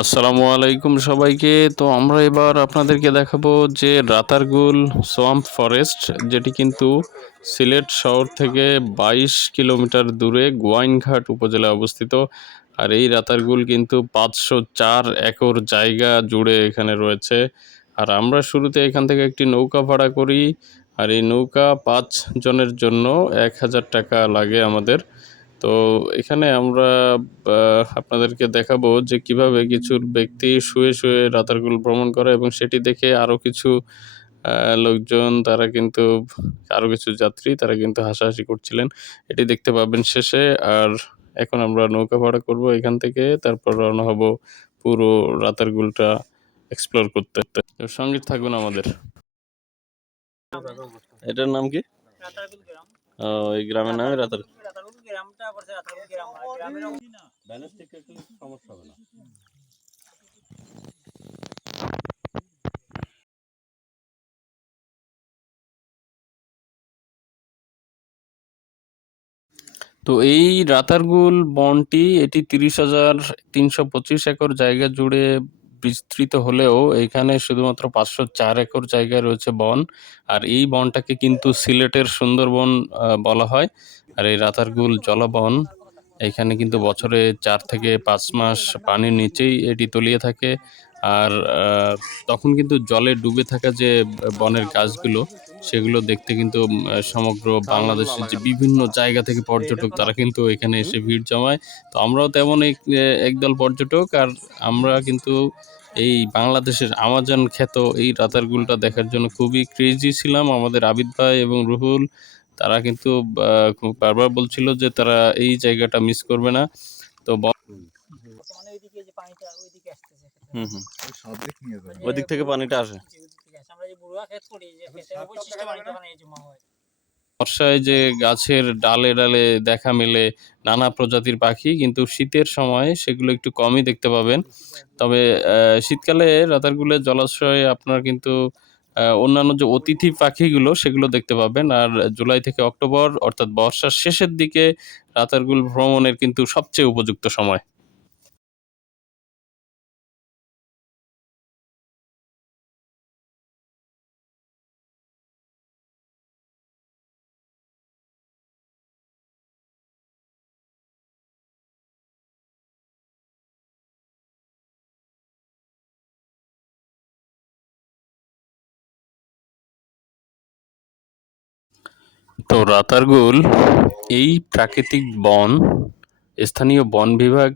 আসসালামু আলাইকুম সবাইকে। তো আমরা এবার আপনাদেরকে দেখাবো যে রাতারগুল সোয়াম্প ফরেস্ট যেটি কিন্তু সিলেট শহর থেকে বাইশ কিলোমিটার দূরে গোয়াইনঘাট উপজেলায় অবস্থিত। আর এই রাতারগুল কিন্তু পাঁচশো চার একর জায়গা জুড়ে এখানে রয়েছে। আর আমরা শুরুতে এখান থেকে একটি নৌকা ভাড়া করি। আর এই নৌকা পাঁচ জনের জন্য এক হাজার টাকা লাগে আমাদের। তো এখানে আমরা আপনাদেরকে দেখাবো যে কীভাবে কিছু ব্যক্তি শুয়ে শুয়ে রাতারগুল ভ্রমণ করে এবং সেটি দেখে আরও কিছু লোকজন তারা কিন্তু আরও কিছু যাত্রী তারা কিন্তু হাসাহাসি করছিলেন। এটি দেখতে পাবেন শেষে। আর এখন আমরা নৌকা ভাড়া করব এখান থেকে। তারপর রওনা হব পুরো রাতারগুলটা এক্সপ্লোর করতে। সঙ্গে থাকবেন আমাদের। এটার নাম কি? রাতারগুল গ্রাম। গ্রামের নামে রাতার ব্যালেন্স ঠিক রাখলে সমস্যা হবে না। তো এই রাতারগুল বনটি এটি তিরিশ হাজার তিনশো পঁচিশ একর জায়গা জুড়ে বিস্তৃত হলেও এখানে শুধুমাত্র পাঁচশো চার একর জায়গায় রয়েছে বন। আর এই বনটাকে কিন্তু সিলেটের সুন্দরবন বলা হয়। আর এই রাতারগুল জলবন, এখানে কিন্তু বছরে চার থেকে পাঁচ মাস পানির নিচেই এটি তলিয়ে থাকে। আর তখন কিন্তু জলে ডুবে থাকা যে বনের গাছগুলো সেগুলো দেখতে কিন্তু সমগ্র বাংলাদেশের যে বিভিন্ন জায়গা থেকে পর্যটক তারা কিন্তু এখানে এসে ভিড় জমায়। তো আমরাও তেমন এক- একদল পর্যটক আর আমরা কিন্তু এই বাংলাদেশের আমাজন খ্যাত এই রাতারগুলটা দেখার জন্য খুবই ক্রেজি ছিলাম। আমাদের আবিদ ভাই এবং রুহুল তারা কিন্তু খুব বারবার বলছিল যে তারা এই জায়গাটা মিস করবে না। তো হুম হুম। সব দিক নিয়ে যাবে। ওই দিক থেকে পানিটা আসে। হয় বর্ষায় যে গাছের ডালে ডালে দেখা মেলে নানা প্রজাতির পাখি কিন্তু শীতের সময় সেগুলো একটু কমই দেখতে পাবেন। তবে শীতকালে রাতারগুলের জলাশয়ে আপনার কিন্তু অন্যান্য যে অতিথি পাখিগুলো সেগুলো দেখতে পাবেন। আর জুলাই থেকে অক্টোবর অর্থাৎ বর্ষার শেষের দিকে রাতারগুল ভ্রমণের কিন্তু সবচেয়ে উপযুক্ত সময়। তো রাতারগুল এই প্রাকৃতিক বন স্থানীয় বন বিভাগ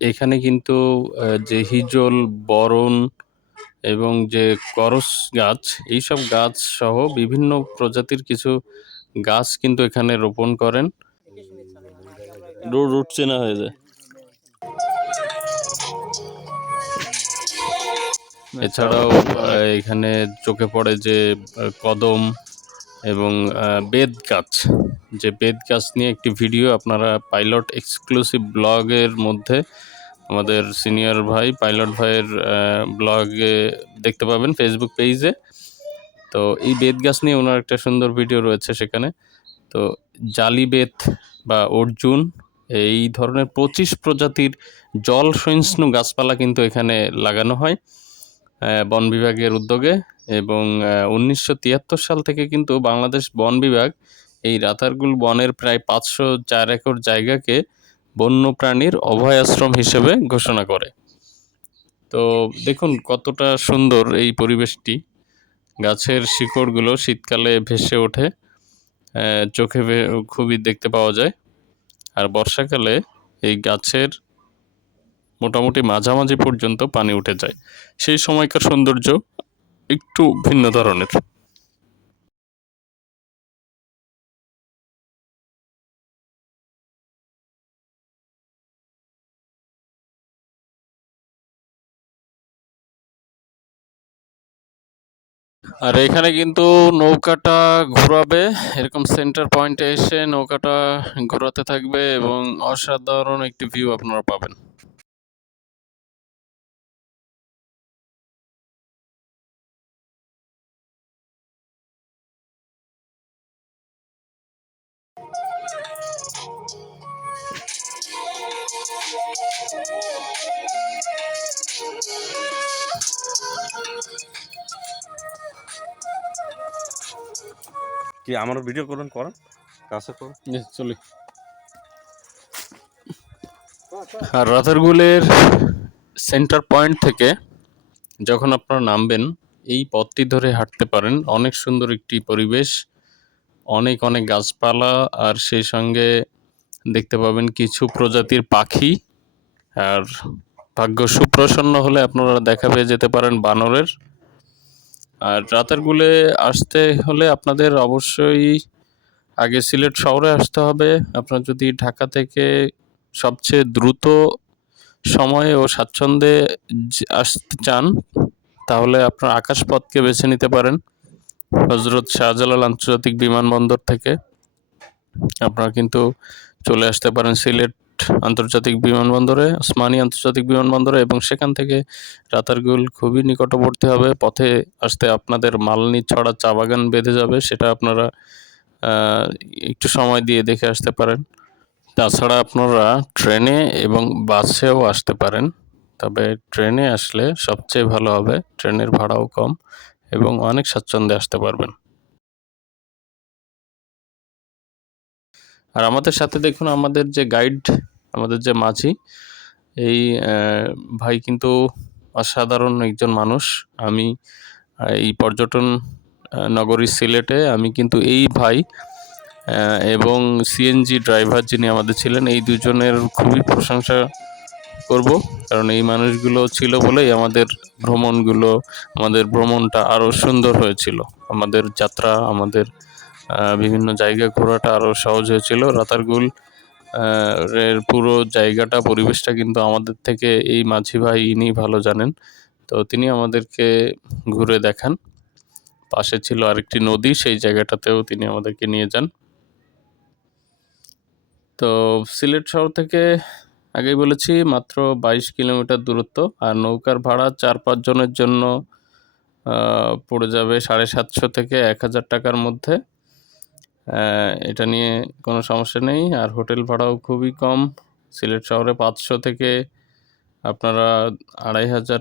এখানে কিন্তু যে হিজল বরণ এবং যে করস গাছ এইসব গাছ সহ বিভিন্ন প্রজাতির কিছু গাছ কিন্তু এখানে রোপণ করেন। রোড রুট চেনা হয়ে যায়। এছাড়াও এখানে চোখে পড়ে যে কদম এবং বেত গাছ। যে বেত গাছ নিয়ে একটি ভিডিও আপনারা পাইলট এক্সক্লুসিভ ব্লগের মধ্যে আমাদের সিনিয়র ভাই, পাইলট ভাইয়ের ব্লগে দেখতে পাবেন ফেসবুক পেজে। তো এই বেত গাছ নিয়ে ওনার একটা সুন্দর ভিডিও রয়েছে সেখানে। তো জালি বেত বা অর্জুন, এই ধরনের পঁচিশ প্রজাতির জল সহিষ্ণু গাছপালা কিন্তু এখানে লাগানো হয় বন বিভাগের উদ্যোগে। এবং উনিশশো তিয়াত্তর সাল থেকে কিন্তু বাংলাদেশ বন বিভাগ এই রাতারগুল বনের প্রায় পাঁচশো চার একর জায়গাকে বন্যপ্রাণীর অভয়াশ্রম হিসেবে ঘোষণা করে। তো দেখুন কতটা সুন্দর এই পরিবেশটি। গাছের শিকড়গুলো শীতকালে ভেসে ওঠে চোখে খুবই দেখতে পাওয়া যায়। আর বর্ষাকালে এই গাছের মোটামুটি মাঝামাঝি পর্যন্ত পানি উঠে যায়। সেই সময়কার সৌন্দর্য একটু ভিন্ন ধরনের। আর এখানে কিন্তু নৌকাটা ঘোরাবে, এরকম সেন্টার পয়েন্টে এসে নৌকাটা ঘোরাতে থাকবে এবং অসাধারণ একটি ভিউ আপনারা পাবেন। কি আমার ভিডিও করুন করেন। কাছে করুন। চলি। আর রাতারগুলের সেন্টার পয়েন্ট থেকে যখন আপনারা নামবেন এই পথটি ধরে হাঁটতে পারেন। অনেক সুন্দর একটি পরিবেশ অনেক অনেক গাছপালা আর সেই সঙ্গে দেখতে পাবেন কিছু প্রজাতির পাখি। আর ভাগ্য সুপ্রসন্ন হলে আপনারা দেখা পেয়ে যেতে পারেন বানরের। আর রাতারগুলে আসতে হলে আপনাদের অবশ্যই আগে সিলেট শহরে আসতে হবে। আপনার যদি ঢাকা থেকে সবচেয়ে দ্রুত সময়ে ও স্বাচ্ছন্দ্যে আসতে চান, তাহলে আপনার আকাশপথকে বেছে নিতে পারেন। হজরত শাহজালাল আন্তর্জাতিক বিমানবন্দর থেকে। আপনারা কিন্তু চলে আসতে পারেন সিলেট আন্তর্জাতিক বিমানবন্দরে ওসমানী আন্তর্জাতিক বিমানবন্দরে এবং সেখান থেকে রাতারগুল খুবই নিকটবর্তী হবে। পথে আসতে আপনাদের মালনী ছড়া চা বাগান বেঁধে যাবে, সেটা আপনারা একটু সময় দিয়ে দেখে আসতে পারেন। তাছাড়া আপনারা ট্রেনে এবং বাসেও আসতে পারেন, তবে ট্রেনে আসলে সবচেয়ে ভালো হবে, ট্রেনের ভাড়াও কম এবং অনেক স্বাচ্ছন্দ্যে আসতে পারবেন। আর আমাদের সাথে দেখুন, আমাদের যে গাইড আমাদের যে মাঝি, এই ভাই কিন্তু অসাধারণ একজন মানুষ। আমি এই পর্যটন নগরী সিলেটে আমি কিন্তু এই ভাই এবং সিএনজি ড্রাইভার যিনি আমাদের ছিলেন, এই দুজনের খুবই প্রশংসা করব। কারণ এই মানুষগুলো ছিল বলেই আমাদের ভ্রমণগুলো, আমাদের ভ্রমণটা আরও সুন্দর হয়েছিল। আমাদের যাত্রা, আমাদের বিভিন্ন জায়গা ঘোরাটা আরও সহজ হয়েছিল। রাতারগুল এর পুরো জায়গাটা, পরিবেশটা কিন্তু আমাদের থেকে এই মাঝি ভাই ইনি ভালো জানেন। তো তিনি আমাদেরকে ঘুরে দেখান। পাশে ছিল আরেকটি নদী, সেই জায়গাটাতেও তিনি আমাদেরকে নিয়ে যান। তো সিলেট শহর থেকে আগেই বলেছি, মাত্র বাইশ কিলোমিটার দূরত্ব। আর নৌকার ভাড়া চার পাঁচ জনের জন্য পড়ে যাবে সাড়ে সাতশো থেকে এক হাজার টাকার মধ্যে। এটা নিয়ে কোনো সমস্যা নেই। আর হোটেল ভাড়াও খুবই কম। সিলেট শহরে পাঁচশো থেকে আপনারা আড়াই হাজার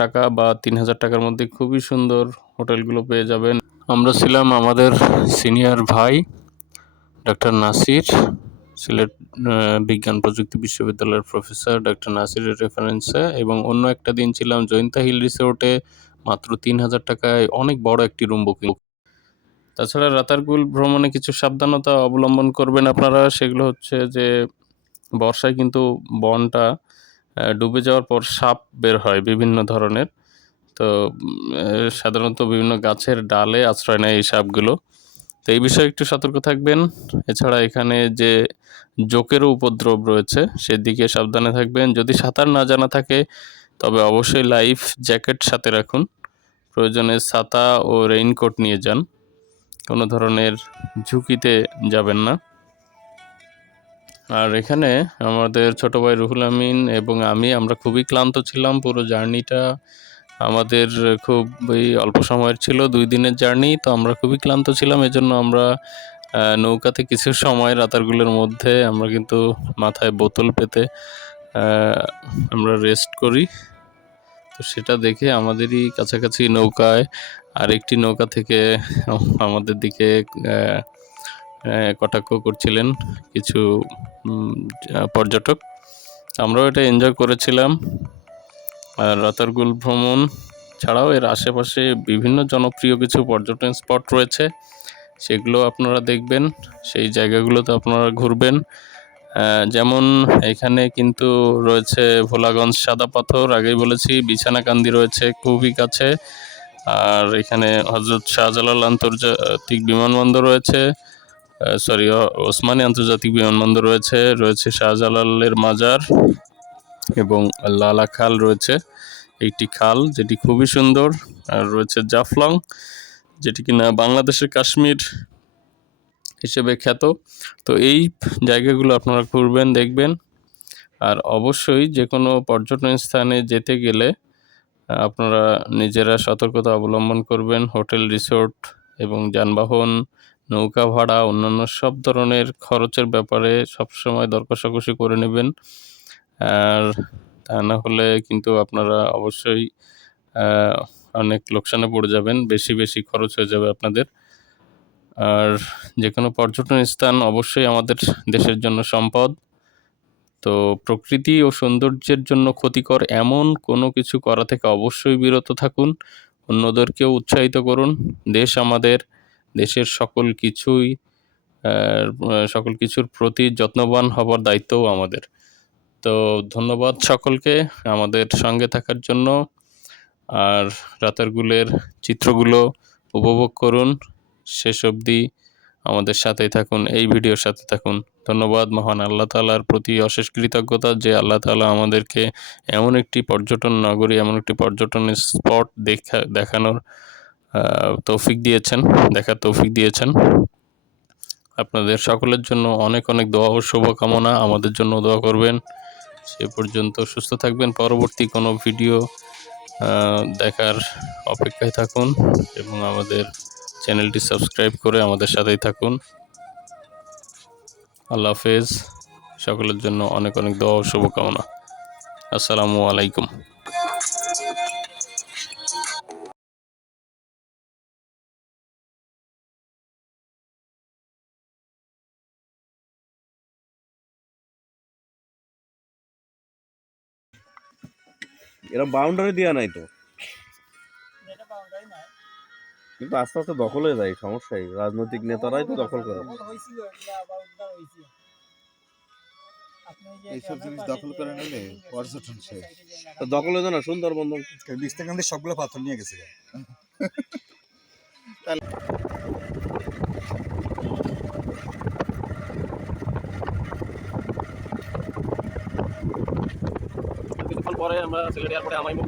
টাকা বা তিন হাজার টাকার মধ্যে খুবই সুন্দর হোটেলগুলো পেয়ে যাবেন। আমরা ছিলাম আমাদের সিনিয়র ভাই ডক্টর নাসির, সিলেট বিজ্ঞান প্রযুক্তি বিশ্ববিদ্যালয়ের প্রফেসর ডক্টর নাসিরের রেফারেন্সে এবং অন্য একটা দিন ছিলাম জয়ন্তা হিল রিসোর্টে মাত্র তিন হাজার টাকায় অনেক বড় একটি রুম বুকিং তাছাড়া রাতারগুল ভ্রমণে কিছু সাবধানতা অবলম্বন করবেন আপনারা, সেগুলো হচ্ছে যে বর্ষায় কিন্তু বনটা ডুবে যাওয়ার পর সাপ বের হয় বিভিন্ন ধরনের। তো সাধারণত বিভিন্ন গাছের ডালে আশ্রয় নেয় এই সাপগুলো। তো এই বিষয়ে একটু সতর্ক থাকবেন। এছাড়া এখানে যে জোকেরও উপদ্রব রয়েছে, সেদিকে সাবধানে থাকবেন। যদি সাঁতার না জানা থাকে, তবে অবশ্যই লাইফ জ্যাকেট সাথে রাখুন। প্রয়োজনে ছাতা ও রেইনকোট নিয়ে যান। কোনো ধরনের ঝুঁকিতে যাবেন না। আর এখানে আমাদের ছোট ভাই রুহুল আমিন এবং আমি, আমরা খুবই ক্লান্ত ছিলাম পুরো জার্নিটা। আমাদের খুবই অল্প সময়ের ছিল, দুই দিনের জার্নি, তো আমরা খুবই ক্লান্ত ছিলাম। এজন্য আমরা নৌকাতে কিছু সময় রাতারগুলোর মধ্যে আমরা কিন্তু মাথায় বোতল পেতে আমরা রেস্ট করি। তো সেটা দেখে আমাদেরই কাছাকাছি নৌকায় আরেকটি নৌকা থেকে আমাদের দিকে কটাক্ষ করছিলেন কিছু পর্যটক। আমরাও এটা এনজয় করেছিলাম। আর রাতারগুল ভ্রমণ ছাড়াও এর আশেপাশে বিভিন্ন জনপ্রিয় কিছু পর্যটন স্পট রয়েছে। সেগুলো আপনারা দেখবেন, সেই জায়গাগুলোতে আপনারা ঘুরবেন। যেমন এখানে কিন্তু রয়েছে ভোলাগঞ্জ সাদা পাথর, আগেই বলেছি, বিছানাকান্দি রয়েছে, খুবই কাছে। আর এখানে হজরত শাহজালাল আন্তর্জাতিক বিমানবন্দর রয়েছে সরি ওসমানী আন্তর্জাতিক বিমানবন্দর রয়েছে রয়েছে শাহজালালের মাজার এবং লালা খাল রয়েছে, একটি খাল যেটি খুবই সুন্দর, আর রয়েছে জাফলং, যেটি কিনা বাংলাদেশের কাশ্মীর হিসেবে খ্যাত। তো এই জায়গাগুলো আপনারা ঘুরবেন, দেখবেন, আর অবশ্যই যে কোনো পর্যটন স্থানে যেতে গেলে আপনারা নিজেরা সতর্কতা অবলম্বন করবেন। হোটেল, রিসোর্ট এবং যানবাহন, নৌকা ভাড়া, অন্যান্য সব ধরনের খরচের ব্যাপারে সবসময় দর কষাকষি করে নেবেন। আর তা না হলে কিন্তু আপনারা অবশ্যই অনেক লোকসানে পড়ে যাবেন। বেশি বেশি খরচ হয়ে যাবে আপনাদের। আর যে কোনো পর্যটন স্থান অবশ্যই আমাদের দেশের জন্য সম্পদ। তো প্রকৃতি ও সৌন্দর্যের জন্য ক্ষতিকর এমন কোনো কিছু করা থেকে অবশ্যই বিরত থাকুন, অন্যদেরকেও উৎসাহিত করুন। দেশ আমাদের, দেশের সকল কিছুই সকল কিছুর প্রতি যত্নবান হবার দায়িত্বও আমাদের। তো ধন্যবাদ সকলকে আমাদের সঙ্গে থাকার জন্য। আর রাতের গুলের চিত্রগুলো উপভোগ করুন। শেষ অবধি আমাদের সাথেই থাকুন, এই ভিডিওর সাথে থাকুন। ধন্যবাদ মহান আল্লাহ তাআলার প্রতি অশেষ কৃতজ্ঞতা যে আল্লাহ তাআলা আমাদেরকে এমন একটি পর্যটন নগরী, এমন একটি পর্যটন স্পট দেখা, দেখানোর তৌফিক দিয়েছেন, দেখার তৌফিক দিয়েছেন। আপনাদের সকলের জন্য অনেক অনেক দোয়া ও শুভকামনা। আমাদের জন্য দোয়া করবেন। সে পর্যন্ত সুস্থ থাকবেন। পরবর্তী কোনো ভিডিও দেখার অপেক্ষায় থাকুন এবং আমাদের চ্যানেলটি সাবস্ক্রাইব করে আমাদের সাথেই থাকুন। আল্লাহ হাফেজ। সকলের জন্য অনেক অনেক দোয়া ও শুভকামনা। আসসালামু আলাইকুম। এরকম বাউন্ডারি দেওয়া নাই তো? কিন্তু আস্তে আস্তে দখল হয়ে যায় সমস্যাই রাজনৈতিক নেতারাই তো দখল করে। এইসব জিনিস দখল করে নিলে পর্যটন শেষ। দখল হয়ে না সুন্দরবন? বিস্তাকান্দের সবগুলো পাথর নিয়ে গেছে। পরে আমরা সিলেট এয়ারপোর্টে আমাইমু